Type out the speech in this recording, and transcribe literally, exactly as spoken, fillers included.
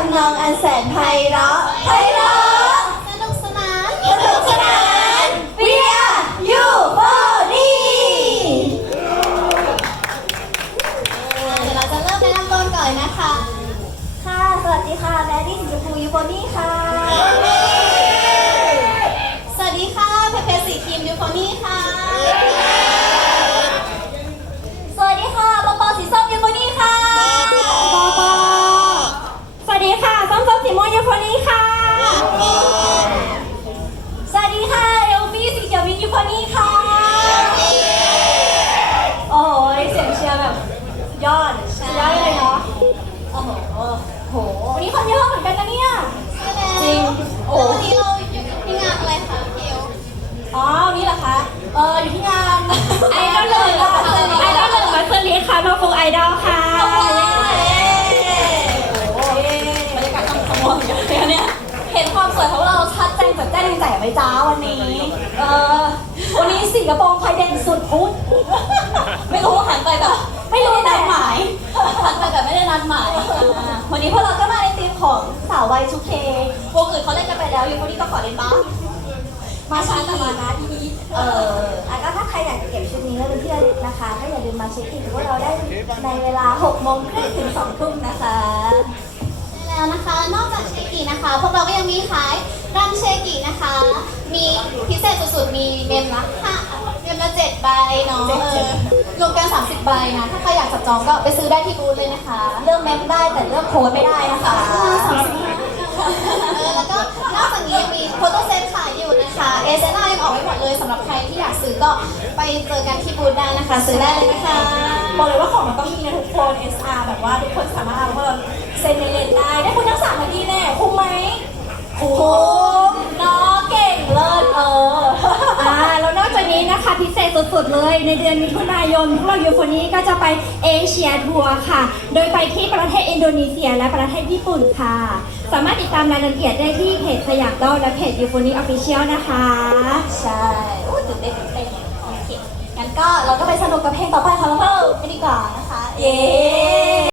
ำนองอันแสนไพเราะไพเราะสนุกสนานสนุกสนาน We are ยู โฟ ดี เดี๋ยวเราจะเริ่มแนะนำตัวก่อนนะคะค่ะสวัสดีค่ะแดดดี้สีชมพูยูโฟนี่ค่ะสวัสดีค่ะเพเพสีทีมยูโฟนี่ค่ะสวัสดีค่ะปอปอสีส้มยูโฟนี่ค่ะปอปอสวัสดีค่ะส้มส้มสีม่วงยูโฟนี่ค่ะสวัสดีค่ะเอลฟี่สีเขียวมินยูโฟนี่ค่ะโอ้ยเสียงเชียร์แบบยอดสุดยอดเลยเนาะโอ้โหโหวันนี้คนเยอะเหมือนกันนะเนี่ยจริงโอ้วันนี้เราอยู่ที่งานอะไรคะพี่เอลอ๋อวันนี้เหรอคะเอออยู่ที่งานไอดอลเลยไอดอลเลยมาเซอร์ลีค่ะมาฟูไอดอลค่ะโอ้โหบรรยากาศต้องขโมยกันเนี่ยเห็นความสวยของเราชัดแจ้งจัดแจ้งแจ่มไหมจ้าวันนี้เออวันนี้สีกระโปรงใครเด่นสุดพุทธไม่รู้หันไปแบบไม่รู้นัดหมายหันไปแบบไม่ได้นัดหมายวันนี้พวกเราก็มาในทีมของสาววัย ทู เค วงอื่นเขาเล่นกันไปแล้วอยู่คนนี้ก็ขอเล่นบ้างมาช้าแต่มานะทีนี้เอออ่ะก็ถ้าใครอยากจะเก็บชุดนี้ไว้เป็นที่ระลึกนะคะก็อย่าลืมมาเช็คอินกับพวกเราได้ในเวลาหกโมงครึ่งถึงสองทุ่มนะคะใช่แล้วนะคะนอกจากเชกินะคะพวกเราก็ยังมีขายรังเชกินะคะมีพิเศษสุดๆมีเมมละห้าเมมละเจ็ดใบเนาะเออรวมกันสามสิบใบนะถ้าใครอยากจับจองก็ไปซื้อได้ที่บูธเลยนะคะเลือกเมมได้แต่เลือกโค้ดไม่ได้นะคะเออแล้วก็นอกจากนี้ยังมีโฟโต้เซตขายอยู่นะคะเอเซน่ายังออกไม่หมดเลยสำหรับใครที่อยากซื้อก็ไปเจอกันที่บูธได้นะคะซื้อได้เลยนะคะบอกเลยว่าของมันต้องมีนะทุกคน เอส อาร์ แบบว่าทุกคนสามารถเอาพวกเราเซ็นในเลนได้ได้คุณทั้งสามนาทีแน่คุ้มไหมคุ้มเนาะเก่งเลิศเอออ่าแล้วนอกจากนี้นะคะพิเศษสุดๆเลยในเดือนมิถุนายนพวกเรายูโฟนี่ก็จะไปเอเชียทัวร์ค่ะโดยไปที่ประเทศอินโดนีเซียและประเทศญี่ปุ่นค่ะสามารถติดตามรายละเอียดได้ที่เพจสยามดอลและเพจยูโฟนี่ออฟฟิเชียลนะคะใช่โอ้ตื่นเต้นตื่นเต้นโอเคงั้นก็เราก็ไปสนุกกับเพลงต่อไปของเรากันดีกว่านะคะเย้